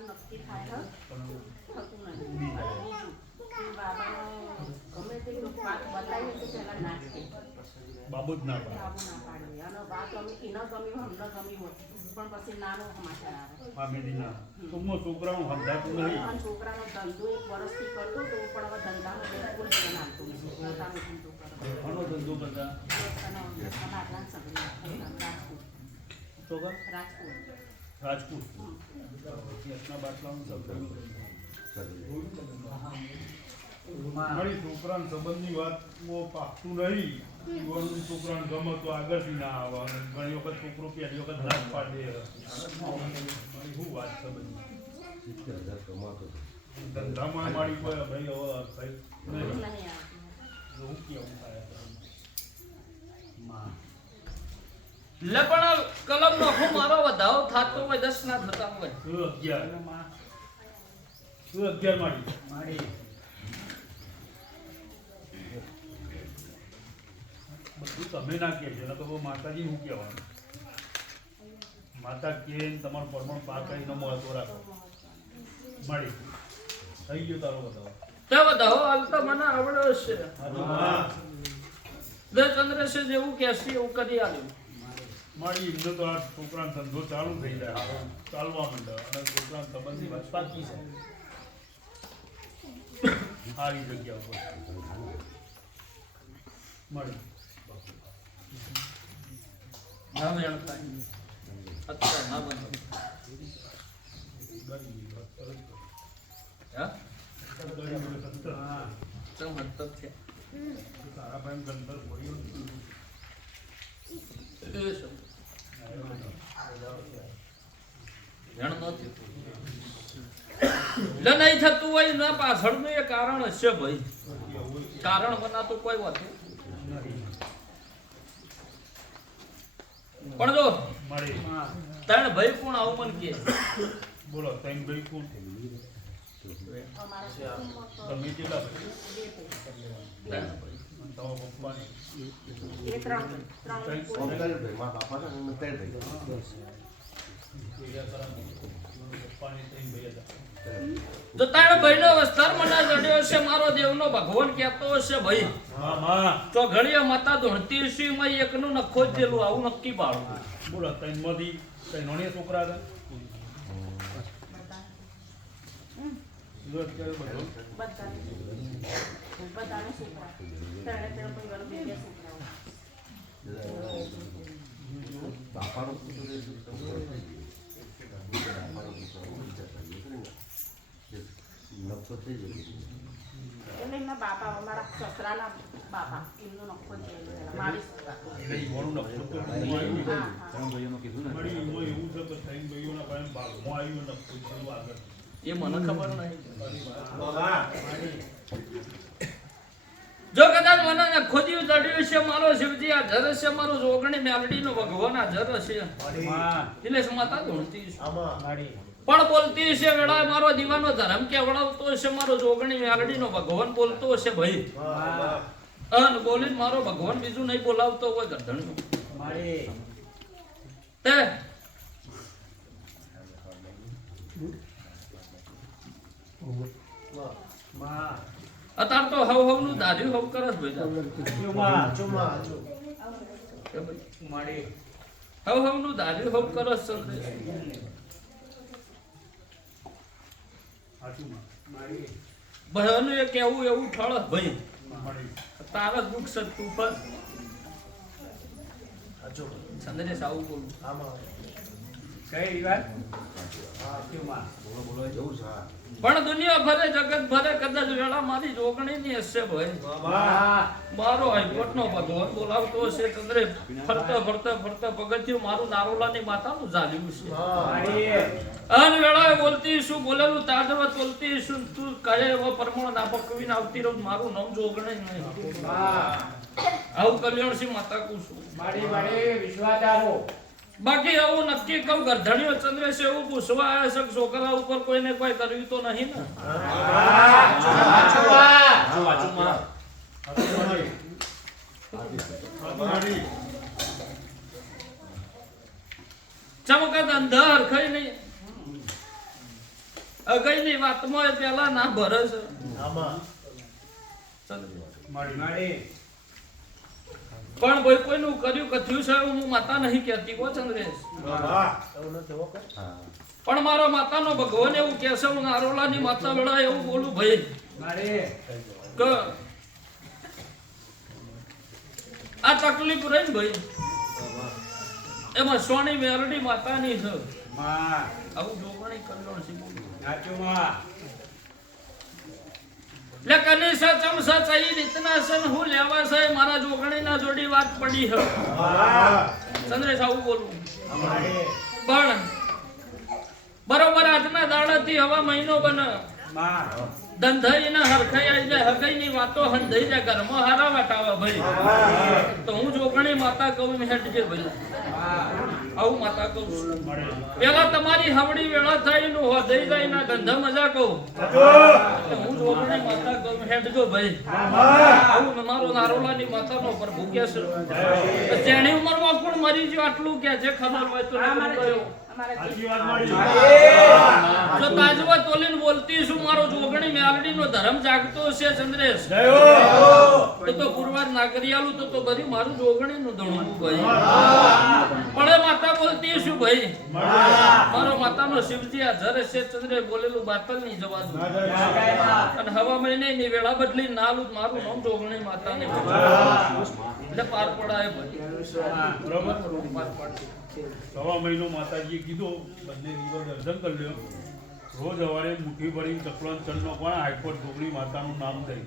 નક્કી થાય થતું નથી બાબાનો ગમે તે વાત બતાવીએ તો પહેલા ના. બાબુ જ ના પાડે. બાબુ ના. પાડે અને વાત અમે એને ગમી હોય અમને ગમી હોય પણ પછી નાનો સમાચાર આવે ફામિલીના ટૂંકમાં છોકરાનું સમજાતું નહીં. છોકરાનો ધંધો એક વર્ષથી કરતો તો પણ હવે ધંધામાં બિલકુલ ધ્યાન આપતું નથી પોતાનો ધંધો ઘણો ધંધો કરતા. અને અને આટલા સગડી રાજકોટ કર રાજકોટ. ગેસના બાટલાનું સગડું. સંબંધની વાત પાકતું નહીં. યુવાનું છોકરાને ગમે તો આગળથી ના આવે. ઘણી વખત છોકરો પહેલી વખત ના પાડે. મારી શું વાત સંબંધ? ધંધામાં મારી કોઈ ભાઈ હવે ભાઈ નહીં. નહીં એવું કેવું થાય? માં. લે પણ કલમ નો હું મારો વધાવો થતો હોય દસ ના થતા હોય. શું અગિયાર? શું અગિયાર માડી માડી બધું તમે ના કે છે તો માતાજી હું કહેવાનું. માતા કે તમારું પરમણ પાક કરીને મળતો રાખો. મળી થઈ ગયો તારો બતાવો તે બતાવો હાલ તો મને આવડ્યો છે. હા દે ચંદ્રશે જેવું કહેશે એવું કરી આલ્યું મારી એમને તો આ છોકરાનો ધંધો ચાલુ થઈ જાય ચાલવા માંડે. અને છોકરાના સંબંધની વાત પાકી છે. સારી જગ્યા ઉપર. મળી. મેળ તારા ભાઈ ગંદર બોલ્યો ને. એ શું જણ નથી. લે નહીં થતું હોય ના પાછળનું એ કારણ હશે ભાઈ. કારણ બનાતું કોઈ વાત પણ જો ત્રણ ભાઈ કોણ આવું મને કે. બોલો ત્રણ ભાઈ કોણ તમે કેટલા તમારા પપ્પાને ભાઈ હતા તો તારા ભાઈનો મને જડ્યો મારો દેવનો ભગવાન કેતો હશે, ભાઈ, તો ઘડીએ માતા ધોણતી હશે એમાં એકનું આવું નક્કી પાડું. બોલો ત્રણ મોદી ત્રણ છોકરા બધાને છોકરા ત્રણે ત્રણ પરિવાર બે બે છોકરાઓ એટલે એમના બાપા અમારા સસરાના બાપા. એમનો નફો તો હું ને. એવું છે કે ત્રણ ભાઈઓના ભાઈ બાળમાં આવ્યું નફો થયું આગળ. એ મને ખબર નહીં. જો કદાચ મને ખોદ્યું ચડ્યું છે મારો શિવજી આ જર છે મારો જોગણી મેલડીનો ભગવાન આ જર છે. એટલે માતા ધોણતી પણ બોલતી છે વેળા મારો દીવાનો ધર્મ કેવડાવતો છે મારો જોગણી મેલડીનો ભગવાન બોલતો છે ભાઈ. અન બોલી મારો ભગવાન બીજું નહીં બોલાવતો હોય ગધણનું નું તે અત્યાર તો હવ હવનું દાઢી હવ ચુમા ચુમા એ હવ હવનું દાઢી હવ સાચું માં એ કેવું એવું ફળ ભાઈ. તારા દુઃખ છે તું પર સંદેશ આવું બોલું. આમાં કઈ વાત? પણ દુનિયા ભરે જગત ભરે કદાચ વેળા મારી જોગણી ની હશે ભાઈ. મારો હાઈકોર્ટ નો ભગવાન બોલાવતો હશે ચંદ્રે ફરતા ફરતા ફરતા પગથિયું મારું નારોલાની માતાનું ઝાલ્યું છે. અન વેળા બોલતી શું બોલેલું તાજવત બોલતી શું તું કહે એવો પરમણ ના પકવીને આવતી રહું મારું નામ જોગણે નહીં. આવું કલ્યાણ સિંહ માતા કું છું. મારી મારી વિશ્વાચારો બાકી આવું નક્કી કહું ગરધણીઓ ચંદ્રેશ એવું પૂછવા આવે છે છોકરા ઉપર કોઈને કોઈ કર્યું તો નહીં ને? ચમકત અંધાર કઈ નહીં. અગઈની વાતમાં એ પેલા ના ભરસ મારી પણ કોઈ કોઈનું કર્યું કથ્યું છે હું માતા નહીં કહેતી કો ચંદ્રેશ પણ મારો માતાનો ભગવાન એવું કહે છે હું નારોલાની માતા વેળા એવું બોલું ભાઈ. આ તકલીફ રહી ને ભાઈ. એમાં સોની મેરડી માતાની છે. આવું જોગણી કલ્યાણ છે બોલું. લે કની છે ચમ રીતના સન હું લેવા મારા જોગણીના જોડી વાત પડી બોલું. પણ બરોબર આજના દાડાથી હવા મહિનો બને. ધંધાઈ ને હરખાઈ આવી હગાઈની વાતો હંધાઈ જાય. ઘરમાં હારા વાટાવા ભાઈ. તો હું જોગણી માતા કહું હેઠ કે ભાઈ. આવું માતા કહું. પેલા તમારી હવડી વેળા થાયનું હોદઈ જાય ના ધંધા મજા કહું. તો હું જોગણી માતા કહું હેડજો ભાઈ. આવું મારો નારોલાની માતાનો પર કે છે. તેની ઉંમરમાં કોણ મરી ગયું આટલું કે છે ખબર હોય તો જો. તાજવા તોલીને બોલતી છું મારો જોગણી મેલડીનો ધર્મ જાગતો છે ચંદ્રેશ. તો તો ગુરુવાર નાગરિયાલું તો તો બધી મારું જોગણી નું ધણું ભાઈ પણ એ માતા બોલતી શું ભાઈ. મારો માતાનો શિવજી આ જરે છે ચંદ્રે બોલેલું બાતલ નહીં જવા દઉં અને હવા મહિને ની વેળા બદલી નાલું મારું નામ જોગણી માતાને એટલે પાર પડાય ભાઈ. સવા મહિનો માતાજીએ કીધું બંને દિવસ દર્શન કરી લ્યો. રોજ સવારે મુઠ્ઠી ભરી ચકલન ચંદનો પણ હાઈકોર્ટ ઢોકળી માતાનું નામ દઈ